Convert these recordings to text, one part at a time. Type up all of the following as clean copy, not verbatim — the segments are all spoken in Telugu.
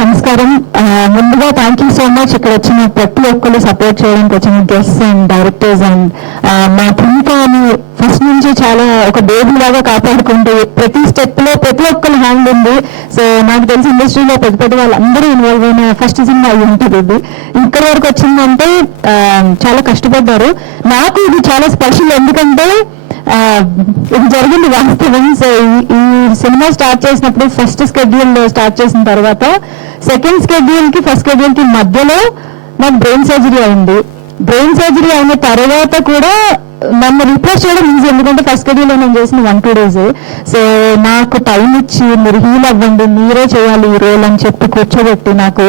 నమస్కారం. ముందుగా థ్యాంక్ యూ సో మచ్ ఇక్కడ వచ్చిన ప్రతి ఒక్కరు సపోర్ట్ చేయడానికి వచ్చిన గెస్ట్స్ అండ్ డైరెక్టర్స్ అండ్ మా ప్రిమికాని ఫస్ట్ నుంచి చాలా ఒక బేబీ లాగా కాపాడుకుంటూ ప్రతి స్టెప్ లో ప్రతి ఒక్కరు హ్యాండ్ ఉంది. సో నాకు తెలిసి ఇండస్ట్రీలో పెద్ద పెద్ద వాళ్ళందరూ ఇన్వాల్వ్ అయిన ఫస్ట్ సినిమా అయి ఉంటుంది. ఇది ఇక్కడ వరకు వచ్చిందంటే చాలా కష్టపడ్డారు. నాకు ఇది చాలా స్పెషల్, ఎందుకంటే ఇది జరిగింది వాస్తవం. సో ఈ సినిమా స్టార్ట్ చేసినప్పుడు ఫస్ట్ స్కెడ్యూల్ స్టార్ట్ చేసిన తర్వాత సెకండ్ స్కెడ్యూల్ కి ఫస్ట్ స్కెడ్యూల్ కి మధ్యలో నాకు బ్రెయిన్ సర్జరీ అయింది. బ్రెయిన్ సర్జరీ అయిన తర్వాత కూడా నన్ను రిప్లేస్ చేయడం ఈజీ, ఎందుకంటే ఫస్ట్ స్కెడ్యూల్ నేను చేసిన 1-2 days. సో నాకు టైం ఇచ్చి మీరు హీల్ అవ్వండి, మీరే చేయాలి ఈ రోల్ అని చెప్పి కూర్చోబెట్టి నాకు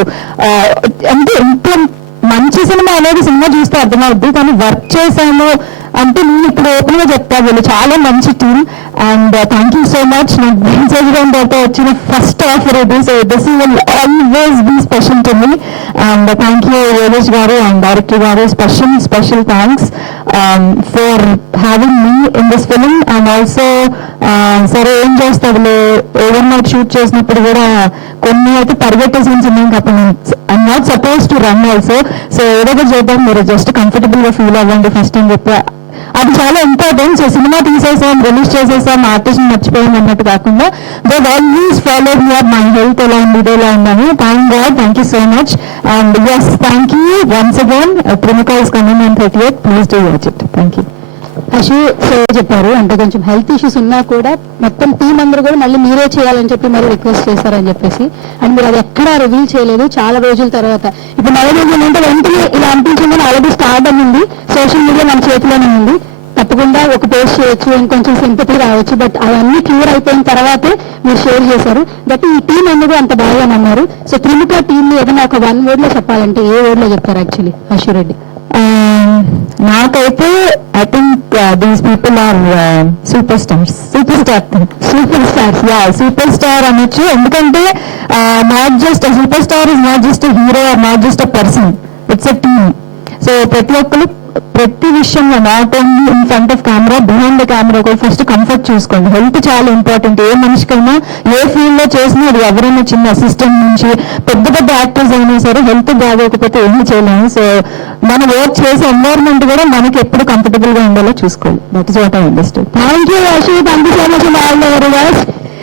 అంటే ఇంత మంచి సినిమా అనేది సినిమా చూస్తే అర్థమవుద్ది, కానీ వర్క్ చేశాను అంటే నేను ఇప్పుడు ఓపెన్ గా చెప్తా, వీళ్ళు చాలా మంచి team. And thank you so much. నాకు బ్రెయిన్ సర్జరీ తర్వాత వచ్చిన ఫస్ట్ ఆఫర్ ఇది. So this will always be special to me. And thank you Yogesh garu and director garu, special thanks for having me in this film. And also సరే ఏం చేస్తారులే, ఓవర్ నైట్ షూట్ చేసినప్పుడు కూడా కొన్ని అయితే పరిగెట్టే సీన్స్ ఉన్నాయి, అప్పుడు I'm not suppose to run also. So ఏదో చేద్దాం, మీరు జస్ట్ కంఫర్టబుల్ గా ఫీల్ అవ్వండి ఫస్ట్ అని చెప్పి, అది చాలా ఇంపార్టెంట్. సో సినిమా తీసేసాం, రిలీజ్ చేసేసాం, ఆర్టిస్ట్ మర్చిపోయాం అన్నట్టు కాకుండా they always follow here my health ఎలా ఉంది, ఇది ఎలా ఉందని. Thank god, thank you so much. And yes, thank you once again. Premika is coming on 30th. Please do watch it. Thank you. Ashu చెప్పారు అంటే కొంచెం హెల్త్ ఇష్యూస్ ఉన్నా కూడా మొత్తం టీం అందరూ కూడా మళ్ళీ మీరే చేయాలని చెప్పి మరి రిక్వెస్ట్ చేశారని చెప్పేసి, అండ్ మీరు అది ఎక్కడా రివీల్ చేయలేదు చాలా రోజుల తర్వాత. ఇప్పుడు నెల రోజులు ఏంటంటే వెంటనే ఇలా అనిపించిందని ఆల్రెడీ స్టార్ట్ ఉంది, సోషల్ మీడియా మన చేతిలోనే ఉంది, తప్పకుండా ఒక పోస్ట్ చేయొచ్చు, ఇంకొంచెం సింపతి రావచ్చు. బట్ అవన్నీ క్లియర్ అయిపోయిన తర్వాతే మీరు షేర్ చేశారు. బట్ ఈ టీం ఎందుకు అంత బాగా అన్నారు. సో ప్రిమికా టీమ్ లో ఏదైనా ఒక 1 word లో చెప్పాలంటే ఏ word లో చెప్తారు యాక్చువల్లీ అశు రెడ్డి? నాకైతే I think these people are super stars. Super star అనొచ్చు, ఎందుకంటే not just super star is not just hero or not just a person, it's a team. So ప్రతి ఒక్కరు ప్రతి విషయంలో not only in front of camera, behind the camera కూడా ఫస్ట్ కంఫర్ట్ చూసుకోండి. హెల్త్ చాలా ఇంపార్టెంట్. ఏ మనిషికైనా ఏ ఫీల్డ్ లో చేసినా, అది ఎవరైనా చిన్న అసిస్టెంట్ నుంచి పెద్ద పెద్ద యాక్టర్స్ అయినా సరే హెల్త్ బాగోకపోతే ఏమీ చేయలేము. సో మనం వర్క్ చేసే ఎన్వైరన్మెంట్ కూడా మనకి ఎప్పుడు కంఫర్టబుల్ గా ఉండాలో చూసుకోవాలి. That is what I understand. Thank you Ashu, thank you so much.